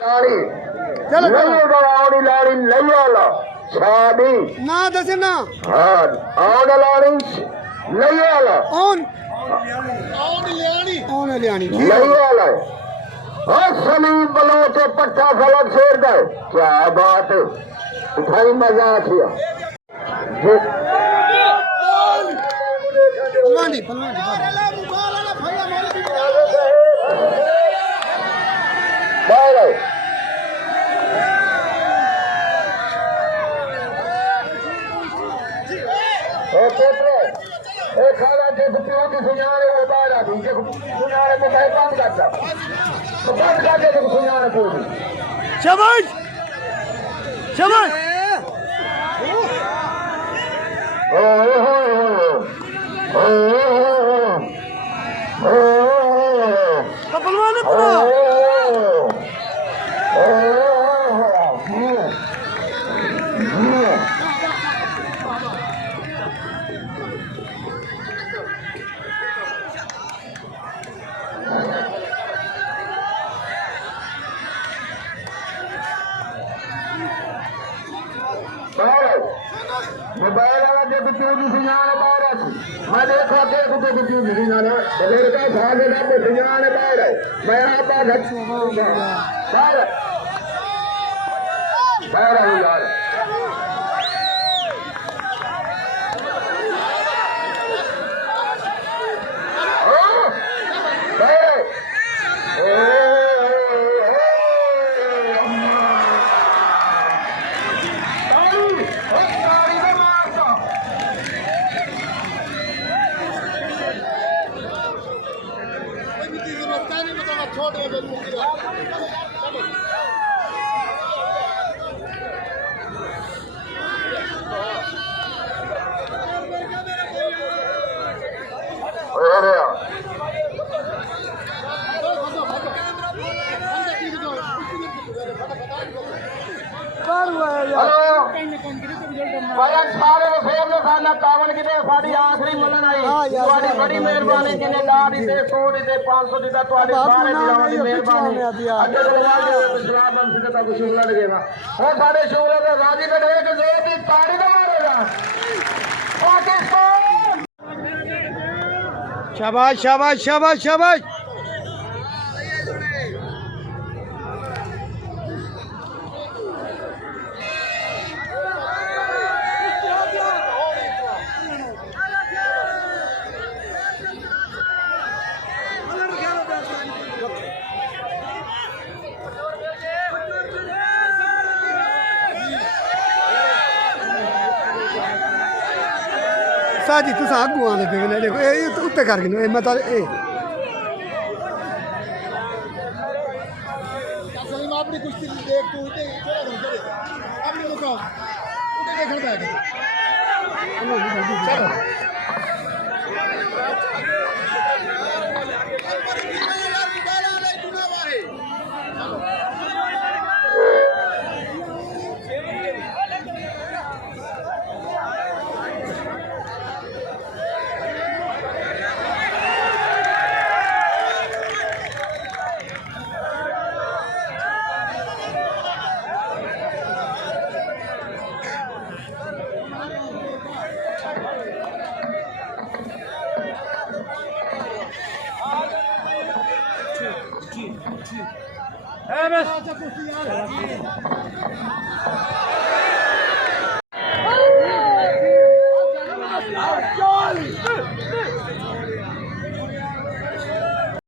चलो चलो लाड़ी लई आला शादी ना दसे ना हाँ आउन लाड़ी लई आला ऑन लियानी लई आला सलीम बलोच पट्टा फलक शेर दे क्या बात है भाई मजा आया पलवानी खाना जिस प्यो की सुनाने वो बाहर आ गई सुनाने में मैं बंद करता तो बंद कर दे सुनाने पूरी शाबाश शाबाश पलवान पूरा मोबाइल वाला जो पिक्चर की सुनाने बाहर है मैं देखा के कुछ पिक्चर की सुनाने लड़का भाग गया तो सुनाने बाहर है मैं आता बाहर बाहर है यार आखिरी मिलन आई बड़ी मेहरबानी जिन्हें ला दी 100 दी 500 दी सारे दिलावां दी मेहरबानी अगे शराब बंद से तक शुगला लगेगा और सारे शुगला ते राजी बैठे एक जोर की ताड़ी मारेगा पाकिस्तान शाबाश शाबाश शाबाश शाबाश साजी तुस आगू आने पे देखो ये उत्ते कर गए मैं तो अपनी कुश्ती देख तू अपनी मुकाम देखने बैठ चलो है बस